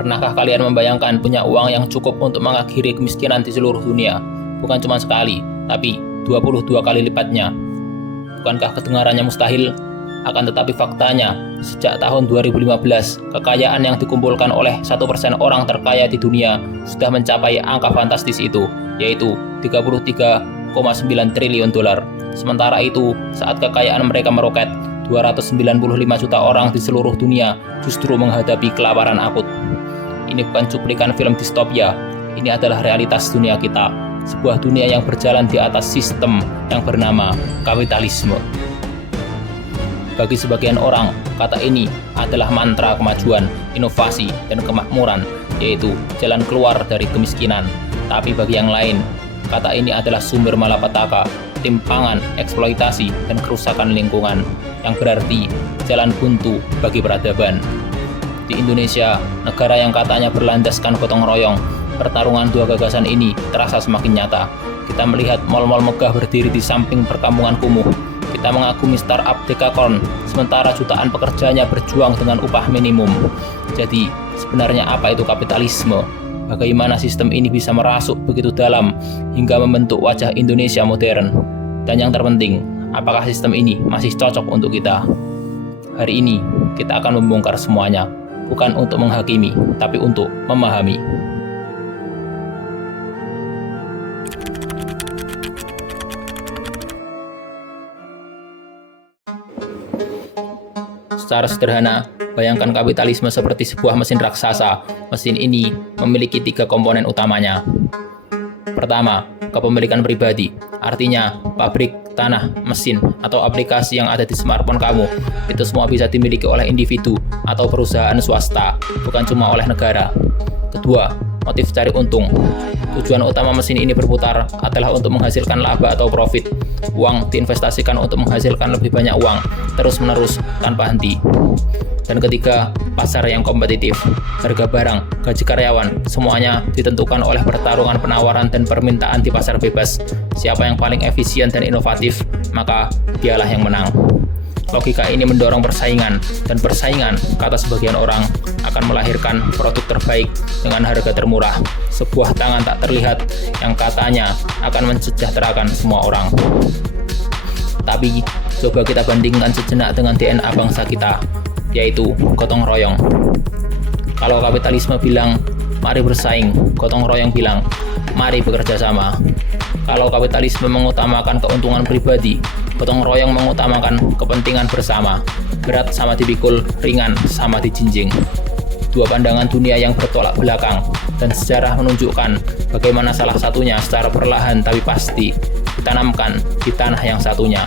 Pernahkah kalian membayangkan punya uang yang cukup untuk mengakhiri kemiskinan di seluruh dunia? Bukan cuma sekali, tapi 22 kali lipatnya. Bukankah kedengarannya mustahil? Akan tetapi faktanya, sejak tahun 2015, kekayaan yang dikumpulkan oleh 1% orang terkaya di dunia sudah mencapai angka fantastis itu, yaitu 33,9 triliun dolar. Sementara itu, saat kekayaan mereka meroket, 295 juta orang di seluruh dunia justru menghadapi kelaparan akut. Ini bukan cuplikan film distopia, ini adalah realitas dunia kita. Sebuah dunia yang berjalan di atas sistem yang bernama kapitalisme. Bagi sebagian orang, kata ini adalah mantra kemajuan, inovasi, dan kemakmuran, yaitu jalan keluar dari kemiskinan. Tapi bagi yang lain, kata ini adalah sumber malapetaka, timpangan, eksploitasi, dan kerusakan lingkungan, yang berarti jalan buntu bagi peradaban. Di Indonesia, negara yang katanya berlandaskan gotong royong, pertarungan dua gagasan ini terasa semakin nyata. Kita melihat mal-mal megah berdiri di samping perkampungan kumuh. Kita mengagumi startup Dekakorn, sementara jutaan pekerjanya berjuang dengan upah minimum. Jadi, sebenarnya apa itu kapitalisme? Bagaimana sistem ini bisa merasuk begitu dalam hingga membentuk wajah Indonesia modern? Dan yang terpenting, apakah sistem ini masih cocok untuk kita? Hari ini, kita akan membongkar semuanya. Bukan untuk menghakimi, tapi untuk memahami. Secara sederhana, bayangkan kapitalisme seperti sebuah mesin raksasa. Mesin ini memiliki 3 komponen utamanya. Pertama, kepemilikan pribadi, artinya pabrik, tanah, mesin, atau aplikasi yang ada di smartphone kamu. Itu semua bisa dimiliki oleh individu atau perusahaan swasta, bukan cuma oleh negara. Kedua, motif cari untung. Tujuan utama mesin ini berputar adalah untuk menghasilkan laba atau profit. Uang diinvestasikan untuk menghasilkan lebih banyak uang, terus-menerus tanpa henti. Dan ketiga, pasar yang kompetitif. Harga barang, gaji karyawan, semuanya ditentukan oleh pertarungan penawaran dan permintaan di pasar bebas. Siapa yang paling efisien dan inovatif, maka dialah yang menang. Logika ini mendorong persaingan, dan persaingan, kata sebagian orang, akan melahirkan produk terbaik dengan harga termurah. Sebuah tangan tak terlihat yang katanya akan mensejahterakan semua orang. Tapi, coba kita bandingkan sejenak dengan DNA bangsa kita, yaitu gotong royong. Kalau kapitalisme bilang, mari bersaing, gotong royong bilang, mari bekerja sama. Kalau kapitalisme mengutamakan keuntungan pribadi, gotong royong mengutamakan kepentingan bersama. Berat sama dipikul, ringan sama dijinjing. Dua pandangan dunia yang bertolak belakang, dan sejarah menunjukkan bagaimana salah satunya secara perlahan tapi pasti ditanamkan di tanah yang satunya.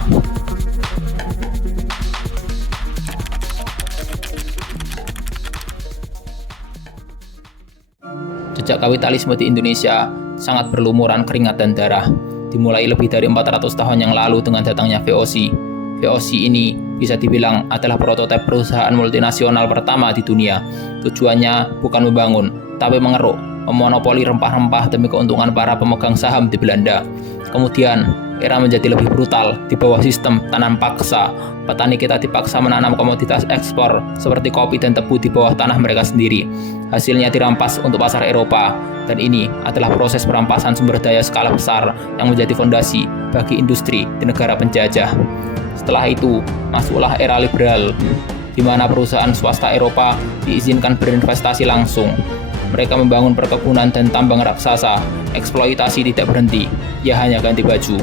Jejak kapitalisme di Indonesia sangat berlumuran keringat dan darah. Dimulai lebih dari 400 tahun yang lalu dengan datangnya VOC. VOC ini bisa dibilang adalah prototipe perusahaan multinasional pertama di dunia. Tujuannya bukan membangun, tapi mengeruk, memonopoli rempah-rempah demi keuntungan para pemegang saham di Belanda. Kemudian, era menjadi lebih brutal di bawah sistem tanam paksa. Petani kita dipaksa menanam komoditas ekspor seperti kopi dan tebu di bawah tanah mereka sendiri. Hasilnya dirampas untuk pasar Eropa, dan ini adalah proses perampasan sumber daya skala besar yang menjadi fondasi bagi industri di negara penjajah. Setelah itu, masuklah era liberal, di mana perusahaan swasta Eropa diizinkan berinvestasi langsung. Mereka membangun perkebunan dan tambang raksasa. Eksploitasi tidak berhenti, ia hanya ganti baju.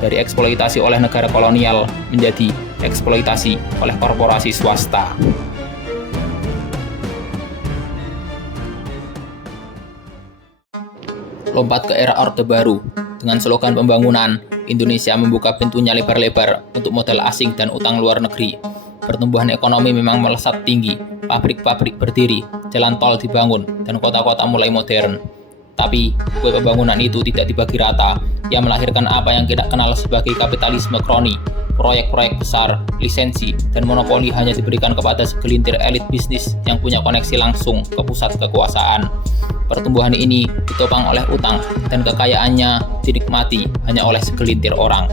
Dari eksploitasi oleh negara kolonial menjadi eksploitasi oleh korporasi swasta. Lompat ke era Orde Baru. Dengan slogan pembangunan, Indonesia membuka pintunya lebar-lebar untuk modal asing dan utang luar negeri. Pertumbuhan ekonomi memang melesat tinggi, pabrik-pabrik berdiri, jalan tol dibangun, dan kota-kota mulai modern. Tapi, kue pembangunan itu tidak dibagi rata. Ia melahirkan apa yang kita kenal sebagai kapitalisme kroni. Proyek-proyek besar, lisensi, dan monopoli hanya diberikan kepada segelintir elit bisnis yang punya koneksi langsung ke pusat kekuasaan. Pertumbuhan ini ditopang oleh utang dan kekayaannya dinikmati hanya oleh segelintir orang.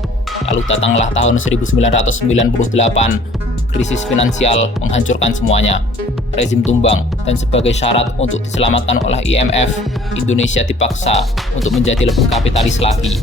Lalu datanglah tahun 1998, krisis finansial menghancurkan semuanya. Rezim tumbang, dan sebagai syarat untuk diselamatkan oleh IMF, Indonesia dipaksa untuk menjadi lebih kapitalis lagi.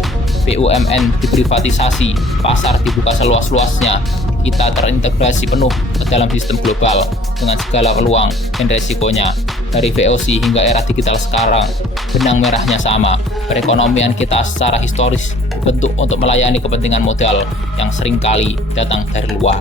BUMN diprivatisasi, pasar dibuka seluas-luasnya, kita terintegrasi penuh ke dalam sistem global dengan segala peluang dan resikonya. Dari VOC hingga era digital sekarang, benang merahnya sama. Perekonomian kita secara historis dibentuk untuk melayani kepentingan modal yang seringkali datang dari luar.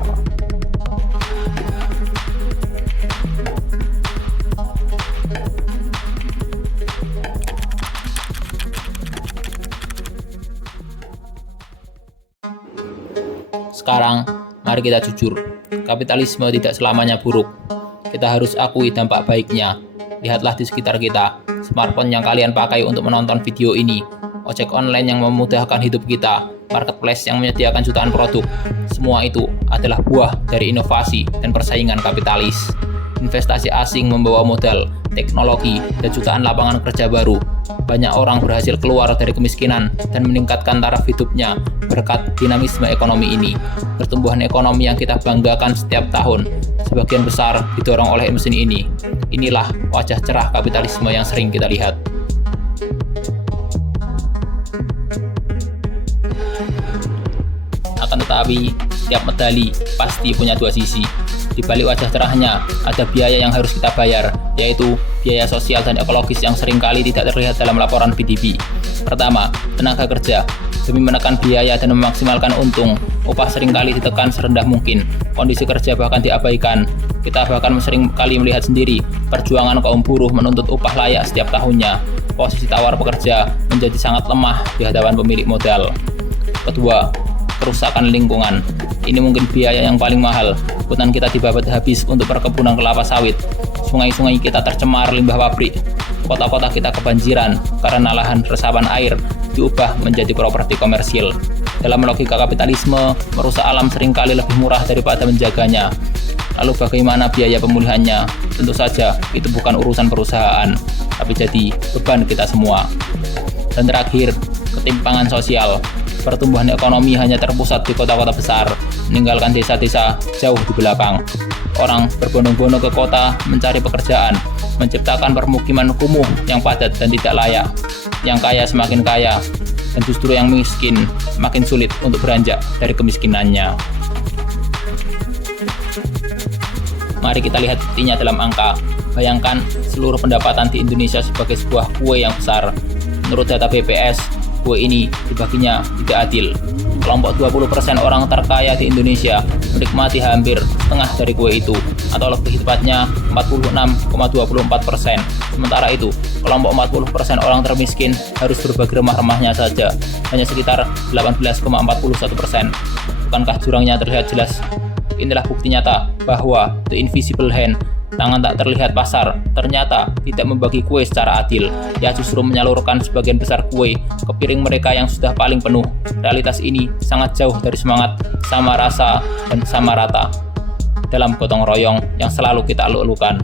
Sekarang, mari kita jujur, kapitalisme tidak selamanya buruk. Kita harus akui dampak baiknya. Lihatlah di sekitar kita, smartphone yang kalian pakai untuk menonton video ini, ojek online yang memudahkan hidup kita, marketplace yang menyediakan jutaan produk. Semua itu adalah buah dari inovasi dan persaingan kapitalis. Investasi asing membawa modal, teknologi, dan jutaan lapangan kerja baru. Banyak orang berhasil keluar dari kemiskinan dan meningkatkan taraf hidupnya berkat dinamisme ekonomi ini. Pertumbuhan ekonomi yang kita banggakan setiap tahun, sebagian besar didorong oleh mesin ini. Inilah wajah cerah kapitalisme yang sering kita lihat. Akan tetapi, setiap medali pasti punya dua sisi. Di balik wajah cerahnya, ada biaya yang harus kita bayar, yaitu biaya sosial dan ekologis yang seringkali tidak terlihat dalam laporan PDB. Pertama, tenaga kerja. Demi menekan biaya dan memaksimalkan untung, upah seringkali ditekan serendah mungkin. Kondisi kerja bahkan diabaikan. Kita bahkan seringkali melihat sendiri perjuangan kaum buruh menuntut upah layak setiap tahunnya. Posisi tawar pekerja menjadi sangat lemah di hadapan pemilik modal. Kedua, kerusakan lingkungan. Ini mungkin biaya yang paling mahal. Hutan kita dibabat habis untuk perkebunan kelapa sawit. Sungai-sungai kita tercemar limbah pabrik. Kota-kota kita kebanjiran karena lahan resapan air diubah menjadi properti komersil. Dalam logika kapitalisme, merusak alam seringkali lebih murah daripada menjaganya. Lalu bagaimana biaya pemulihannya? Tentu saja itu bukan urusan perusahaan, tapi jadi beban kita semua. Dan terakhir, ketimpangan sosial. Pertumbuhan ekonomi hanya terpusat di kota-kota besar, meninggalkan desa-desa jauh di belakang. Orang berbondong-bondong ke kota mencari pekerjaan, menciptakan permukiman kumuh yang padat dan tidak layak. Yang kaya semakin kaya, dan justru yang miskin makin sulit untuk beranjak dari kemiskinannya. Mari kita lihat buktinya dalam angka. Bayangkan seluruh pendapatan di Indonesia sebagai sebuah kue yang besar. Menurut data BPS, kue ini dibaginya tidak adil. Kelompok 20% orang terkaya di Indonesia menikmati hampir setengah dari kue itu, atau lebih tepatnya 46,24%. Sementara itu, kelompok 40% orang termiskin harus berbagi remah-remahnya saja, hanya sekitar 18,41%. Bukankah jurangnya terlihat jelas? Inilah bukti nyata bahwa the invisible hand, tangan tak terlihat pasar, ternyata tidak membagi kue secara adil. Ia justru menyalurkan sebagian besar kue ke piring mereka yang sudah paling penuh. Realitas ini sangat jauh dari semangat sama rasa dan sama rata dalam gotong royong yang selalu kita eluk-elukan.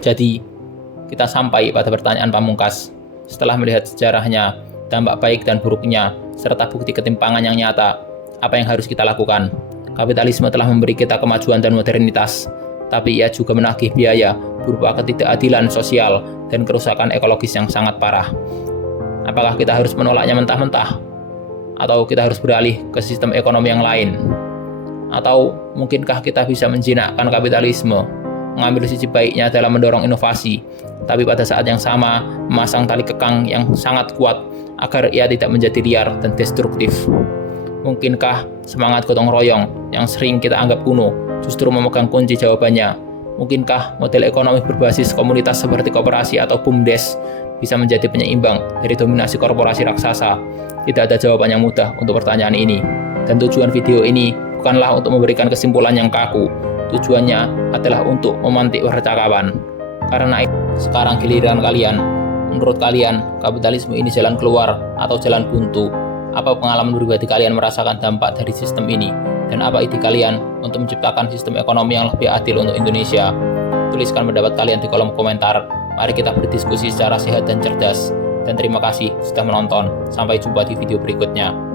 Jadi, kita sampai pada pertanyaan pamungkas. Setelah melihat sejarahnya, dampak baik dan buruknya, serta bukti ketimpangan yang nyata, apa yang harus kita lakukan? Kapitalisme telah memberi kita kemajuan dan modernitas, tapi ia juga menagih biaya berupa ketidakadilan sosial dan kerusakan ekologis yang sangat parah. Apakah kita harus menolaknya mentah-mentah? Atau kita harus beralih ke sistem ekonomi yang lain? Atau mungkinkah kita bisa menjinakkan kapitalisme, mengambil sisi baiknya dalam mendorong inovasi, tapi pada saat yang sama memasang tali kekang yang sangat kuat agar ia tidak menjadi liar dan destruktif? Mungkinkah semangat gotong royong yang sering kita anggap kuno justru memegang kunci jawabannya? Mungkinkah model ekonomi berbasis komunitas seperti koperasi atau BUMDes bisa menjadi penyeimbang dari dominasi korporasi raksasa? Tidak ada jawaban yang mudah untuk pertanyaan ini. Dan tujuan video ini bukanlah untuk memberikan kesimpulan yang kaku. Tujuannya adalah untuk memantik percakapan. Karena itu, sekarang giliran kalian. Menurut kalian, kapitalisme ini jalan keluar atau jalan buntu? Apa pengalaman pribadi kalian merasakan dampak dari sistem ini? Dan apa ide kalian untuk menciptakan sistem ekonomi yang lebih adil untuk Indonesia? Tuliskan pendapat kalian di kolom komentar. Mari kita berdiskusi secara sehat dan cerdas. Dan terima kasih sudah menonton. Sampai jumpa di video berikutnya.